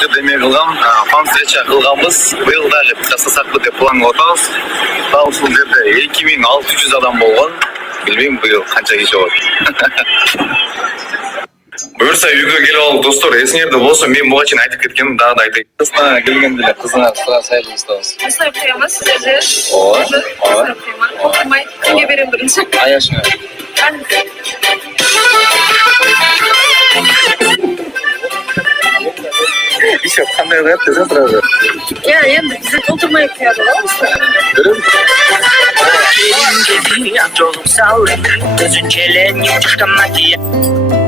жерде эме кылгам, фан встреча кылганбыз. Быйыл дагы жасасакпы деп планга атабыз. Дал ушул жерде 2600 адам болгон. Билбейм быйыл канча киши болот. Буюрса үйгө келип алып достор, эсиңерде болсо мен буга чейин айтып кеткенмин, дагы да айтайын. Кызына келгенде эле кызыңа сайып устабыз. Сайып коебуз сиздерде. Ооба. Окумай, кимге берем биринчи? Аяшыңа. Еще кандай кылат десе сразу. Я енді бізде толтырмай коёбуз да. Көрөбүз. Келгенде ак жолуп салып, көзүн челен, юктушкан макияж.